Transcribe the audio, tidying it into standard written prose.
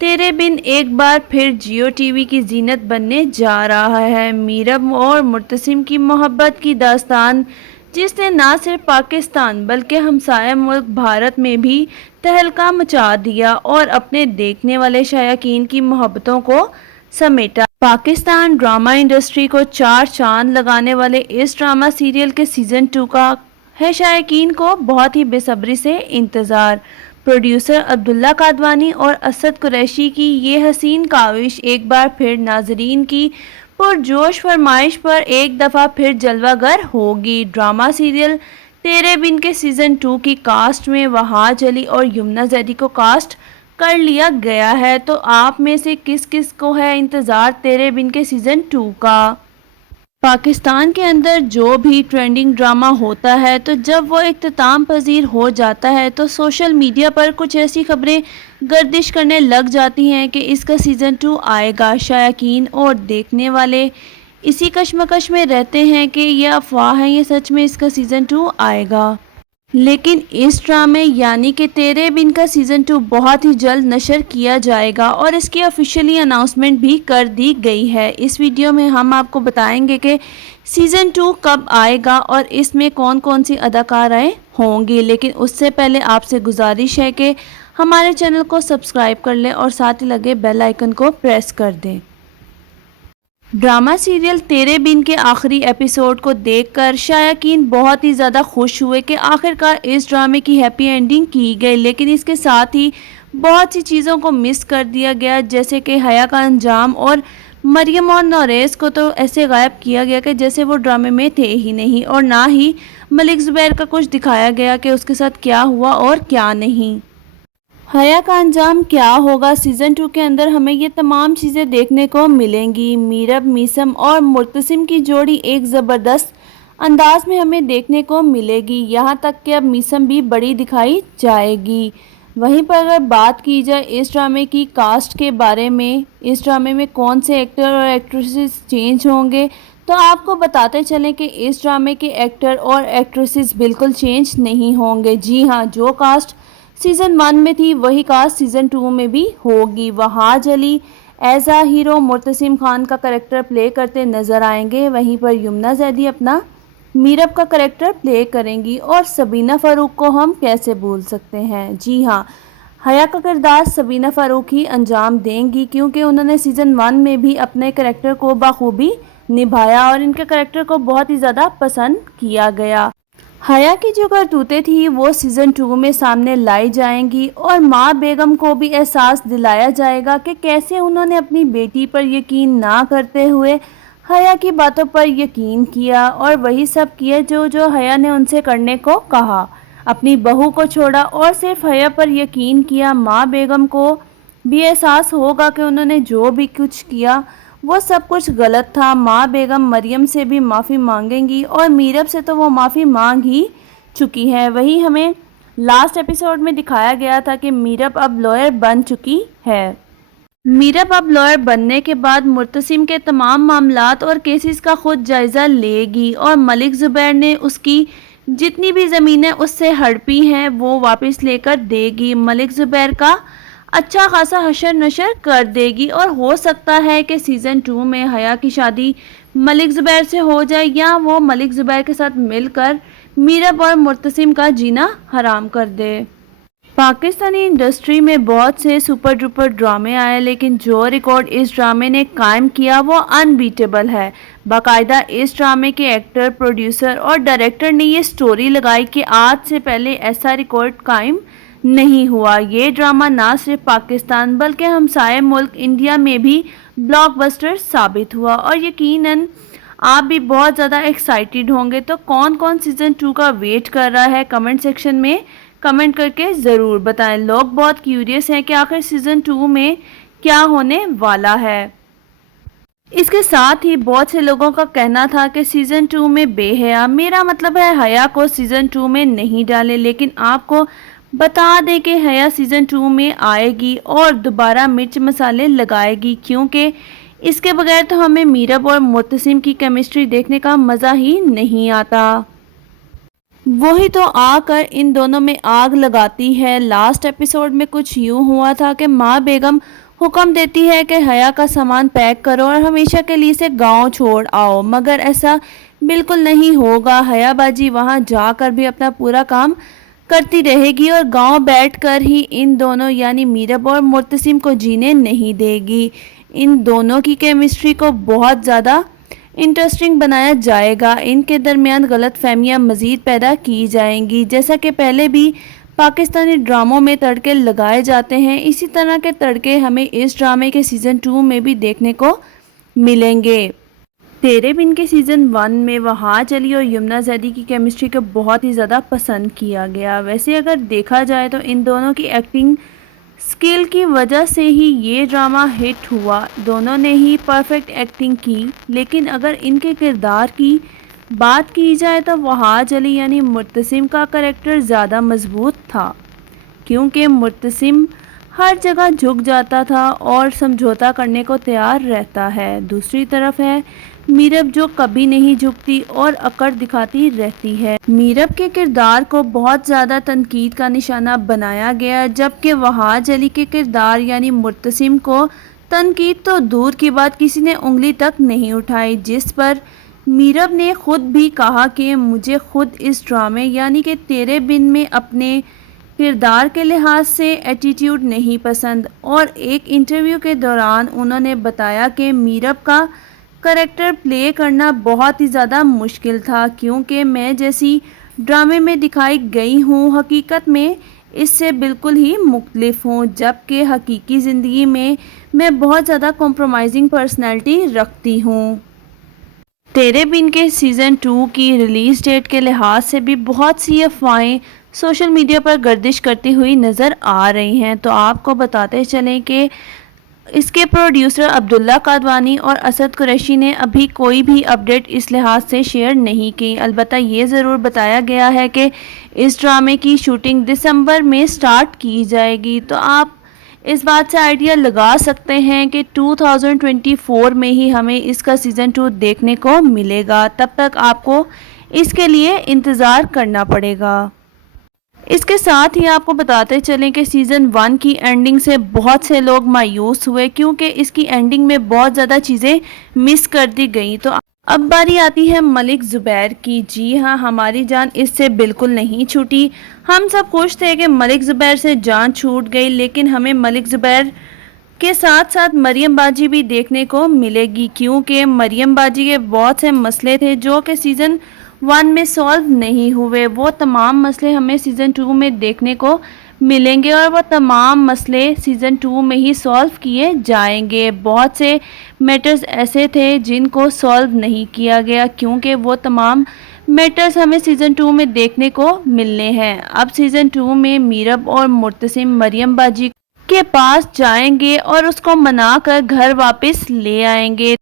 تیرے بن ایک بار پھر جیو ٹی وی کی زینت بننے جا رہا ہے۔ میرب اور مرتسم کی محبت کی داستان، جس نے نہ صرف پاکستان بلکہ ہمسایہ ملک بھارت میں بھی تہلکہ مچا دیا اور اپنے دیکھنے والے شائقین کی محبتوں کو سمیٹا۔ پاکستان ڈرامہ انڈسٹری کو چار چاند لگانے والے اس ڈرامہ سیریل کے سیزن 2 کا ہے شائقین کو بہت ہی بے صبری سے انتظار۔ پروڈیوسر عبداللہ قادوانی اور اسد قریشی کی یہ حسین کاوش ایک بار پھر ناظرین کی پرجوش فرمائش پر ایک دفعہ پھر جلوہ گر ہوگی۔ ڈرامہ سیریل تیرے بن کے سیزن 2 کی کاسٹ میں وہاج علی اور یمنا زیدی کو کاسٹ کر لیا گیا ہے، تو آپ میں سے کس کس کو ہے انتظار تیرے بن کے سیزن 2 کا؟ پاکستان کے اندر جو بھی ٹرینڈنگ ڈرامہ ہوتا ہے تو جب وہ اختتام پذیر ہو جاتا ہے تو سوشل میڈیا پر کچھ ایسی خبریں گردش کرنے لگ جاتی ہیں کہ اس کا سیزن 2 آئے گا۔ شائقین اور دیکھنے والے اسی کشمکش میں رہتے ہیں کہ یہ افواہ ہے یا سچ میں اس کا سیزن 2 آئے گا۔ لیکن اس ڈرامے یعنی کہ تیرے بن کا سیزن 2 بہت ہی جلد نشر کیا جائے گا اور اس کی آفیشیلی اناؤنسمنٹ بھی کر دی گئی ہے۔ اس ویڈیو میں ہم آپ کو بتائیں گے کہ سیزن 2 کب آئے گا اور اس میں کون کون سی اداکارائیں ہوں گی، لیکن اس سے پہلے آپ سے گزارش ہے کہ ہمارے چینل کو سبسکرائب کر لیں اور ساتھ ہی لگے بیل آئیکن کو پریس کر دیں۔ ڈرامہ سیریل تیرے بن کے آخری ایپیسوڈ کو دیکھ کر شائقین بہت ہی زیادہ خوش ہوئے کہ آخرکار اس ڈرامے کی ہیپی اینڈنگ کی گئی، لیکن اس کے ساتھ ہی بہت سی چیزوں کو مس کر دیا گیا، جیسے کہ حیا کا انجام اور مریم اور نوریز کو تو ایسے غائب کیا گیا کہ جیسے وہ ڈرامے میں تھے ہی نہیں، اور نہ ہی ملک زبیر کا کچھ دکھایا گیا کہ اس کے ساتھ کیا ہوا اور کیا نہیں۔ حیا کا انجام کیا ہوگا سیزن 2 کے اندر ہمیں یہ تمام چیزیں دیکھنے کو ملیں گی۔ میرب میثم اور مرتسم کی جوڑی ایک زبردست انداز میں ہمیں دیکھنے کو ملے گی، یہاں تک کہ اب میثم بھی بڑی دکھائی جائے گی۔ وہیں پر اگر بات کی جائے اس ڈرامے کی کاسٹ کے بارے میں، اس ڈرامے میں کون سے ایکٹر اور ایکٹریسز چینج ہوں گے، تو آپ کو بتاتے چلیں کہ اس ڈرامے کے ایکٹر اور ایکٹریسز بالکل چینج نہیں ہوں گے۔ جی ہاں، جو کاسٹ سیزن 1 میں تھی وہی کاسٹ سیزن 2 میں بھی ہوگی۔ وہاج علی ایز اے ہیرو مرتسم خان کا کریکٹر پلے کرتے نظر آئیں گے، وہیں پر یمنا زیدی اپنا میرب کا کریکٹر پلے کریں گی، اور سبینہ فاروق کو ہم کیسے بھول سکتے ہیں۔ جی ہاں، حیا کا کردار سبینہ فاروق ہی انجام دیں گی، کیونکہ انہوں نے سیزن 1 میں بھی اپنے کریکٹر کو بخوبی نبھایا اور ان کے کریکٹر کو بہت ہی زیادہ پسند کیا گیا۔ حیا کی جو کرتوتیں تھیں وہ سیزن 2 میں سامنے لائی جائیں گی، اور ماں بیگم کو بھی احساس دلایا جائے گا کہ کیسے انہوں نے اپنی بیٹی پر یقین نہ کرتے ہوئے حیا کی باتوں پر یقین کیا، اور وہی سب کیا جو حیا نے ان سے کرنے کو کہا۔ اپنی بہو کو چھوڑا اور صرف حیا پر یقین کیا۔ ماں بیگم کو بھی احساس ہوگا کہ انہوں نے جو بھی کچھ کیا وہ سب کچھ غلط تھا۔ ماں بیگم مریم سے بھی معافی مانگیں گی، اور میرب سے تو وہ معافی مانگ ہی چکی ہے۔ وہی ہمیں لاسٹ ایپیسوڈ میں دکھایا گیا تھا کہ میرب اب لائر بن چکی ہے۔ میرب اب لائر بننے کے بعد مرتسم کے تمام معاملات اور کیسز کا خود جائزہ لے گی، اور ملک زبیر نے اس کی جتنی بھی زمینیں اس سے ہڑپی ہیں وہ واپس لے کر دے گی۔ ملک زبیر کا اچھا خاصا حشر نشر کر دے گی، اور ہو سکتا ہے کہ سیزن 2 میں حیا کی شادی ملک زبیر سے ہو جائے، یا وہ ملک زبیر کے ساتھ مل کر میرب اور مرتسم کا جینا حرام کر دے۔ پاکستانی انڈسٹری میں بہت سے سپر ڈوپر ڈرامے آئے، لیکن جو ریکارڈ اس ڈرامے نے قائم کیا وہ انبیٹیبل ہے۔ باقاعدہ اس ڈرامے کے ایکٹر، پروڈیوسر اور ڈائریکٹر نے یہ سٹوری لگائی کہ آج سے پہلے ایسا ریکارڈ قائم نہیں ہوا۔ یہ ڈرامہ نہ صرف پاکستان بلکہ ہمسائے ملک انڈیا میں بھی بلاک بسٹر ثابت ہوا، اور یقیناً آپ بھی بہت زیادہ ایکسائٹیڈ ہوں گے۔ تو کون کون سیزن 2 کا ویٹ کر رہا ہے کمنٹ سیکشن میں کمنٹ کر کے ضرور بتائیں۔ لوگ بہت کیوریس ہیں کہ آخر سیزن 2 میں کیا ہونے والا ہے۔ اس کے ساتھ ہی بہت سے لوگوں کا کہنا تھا کہ سیزن 2 میں بے حیا، میرا مطلب ہے حیا کو سیزن 2 میں نہیں ڈالے، لیکن آپ کو بتا دیں کہ حیا سیزن 2 میں آئے گی اور دوبارہ مرچ مسالے لگائے گی، کیونکہ اس کے بغیر تو ہمیں میرب اور مرتسم کی کیمسٹری دیکھنے کا مزہ ہی نہیں آتا۔ وہی تو آ کر ان دونوں میں آگ لگاتی ہے۔ لاسٹ ایپیسوڈ میں کچھ یوں ہوا تھا کہ ماں بیگم حکم دیتی ہے کہ حیا کا سامان پیک کرو اور ہمیشہ کے لیے اسے گاؤں چھوڑ آؤ، مگر ایسا بالکل نہیں ہوگا۔ حیا باجی وہاں جا کر بھی اپنا پورا کام کرتی رہے گی اور گاؤں بیٹھ کر ہی ان دونوں یعنی میرب اور مرتسم کو جینے نہیں دے گی۔ ان دونوں کی کیمسٹری کو بہت زیادہ انٹرسٹنگ بنایا جائے گا، ان کے درمیان غلط فہمیاں مزید پیدا کی جائیں گی۔ جیسا کہ پہلے بھی پاکستانی ڈراموں میں تڑکے لگائے جاتے ہیں، اسی طرح کے تڑکے ہمیں اس ڈرامے کے سیزن 2 میں بھی دیکھنے کو ملیں گے۔ تیرے بن کے سیزن 1 میں وہاج علی اور یمنا زیدی کی کیمسٹری کو بہت ہی زیادہ پسند کیا گیا۔ ویسے اگر دیکھا جائے تو ان دونوں کی ایکٹنگ سکل کی وجہ سے ہی یہ ڈرامہ ہٹ ہوا، دونوں نے ہی پرفیکٹ ایکٹنگ کی۔ لیکن اگر ان کے کردار کی بات کی جائے تو وہاج علی یعنی مرتسم کا کریکٹر زیادہ مضبوط تھا، کیونکہ مرتسم ہر جگہ جھک جاتا تھا اور سمجھوتا کرنے کو تیار رہتا ہے۔ دوسری طرف ہے میرب جو کبھی نہیں جھکتی اور اکڑ دکھاتی رہتی ہے۔ میرب کے کردار کو بہت زیادہ تنقید کا نشانہ بنایا گیا، جبکہ وہاج علی کے کردار یعنی مرتسم کو تنقید تو دور کی بات کسی نے انگلی تک نہیں اٹھائی، جس پر میرب نے خود بھی کہا کہ مجھے خود اس ڈرامے یعنی کہ تیرے بن میں اپنے کردار کے لحاظ سے ایٹیٹیوڈ نہیں پسند، اور ایک انٹرویو کے دوران انہوں نے بتایا کہ میرب کا کریکٹر پلے کرنا بہت ہی زیادہ مشکل تھا، کیونکہ میں جیسی ڈرامے میں دکھائی گئی ہوں حقیقت میں اس سے بالکل ہی مختلف ہوں، جبکہ حقیقی زندگی میں بہت زیادہ کمپرومائزنگ پرسنالٹی رکھتی ہوں۔ تیرے بن کے سیزن 2 کی ریلیز ڈیٹ کے لحاظ سے بھی بہت سی افواہیں سوشل میڈیا پر گردش کرتی ہوئی نظر آ رہی ہیں، تو آپ کو بتاتے چلیں کہ اس کے پروڈیوسر عبداللہ قادوانی اور اسد قریشی نے ابھی کوئی بھی اپڈیٹ اس لحاظ سے شیئر نہیں کی۔ البتہ یہ ضرور بتایا گیا ہے کہ اس ڈرامے کی شوٹنگ دسمبر میں سٹارٹ کی جائے گی، تو آپ اس بات سے آئیڈیا لگا سکتے ہیں کہ 2024 میں ہی ہمیں اس کا سیزن 2 دیکھنے کو ملے گا۔ تب تک آپ کو اس کے لیے انتظار کرنا پڑے گا۔ اس کے ساتھ ہی آپ کو بتاتے چلیں کہ سیزن 1 کی اینڈنگ سے بہت سے لوگ مایوس ہوئے، کیونکہ اس کی اینڈنگ میں بہت زیادہ چیزیں مس کر دی گئیں۔ تو اب باری آتی ہے ملک زبیر کی۔ جی ہاں، ہماری جان اس سے بالکل نہیں چھوٹی۔ ہم سب خوش تھے کہ ملک زبیر سے جان چھوٹ گئی، لیکن ہمیں ملک زبیر کے ساتھ ساتھ مریم باجی بھی دیکھنے کو ملے گی، کیونکہ مریم باجی کے بہت سے مسئلے تھے جو کہ سیزن 1 میں سالو نہیں ہوئے۔ وہ تمام مسئلے ہمیں سیزن 2 میں دیکھنے کو ملیں گے، اور وہ تمام مسئلے سیزن 2 میں ہی سالو کیے جائیں گے۔ بہت سے میٹرز ایسے تھے جن کو سالو نہیں کیا گیا، کیونکہ وہ تمام میٹرز ہمیں سیزن 2 میں دیکھنے کو ملنے ہیں۔ اب سیزن 2 میں میرب اور مرتسم مریم باجی کے پاس جائیں گے اور اس کو منا کر گھر واپس لے آئیں گے۔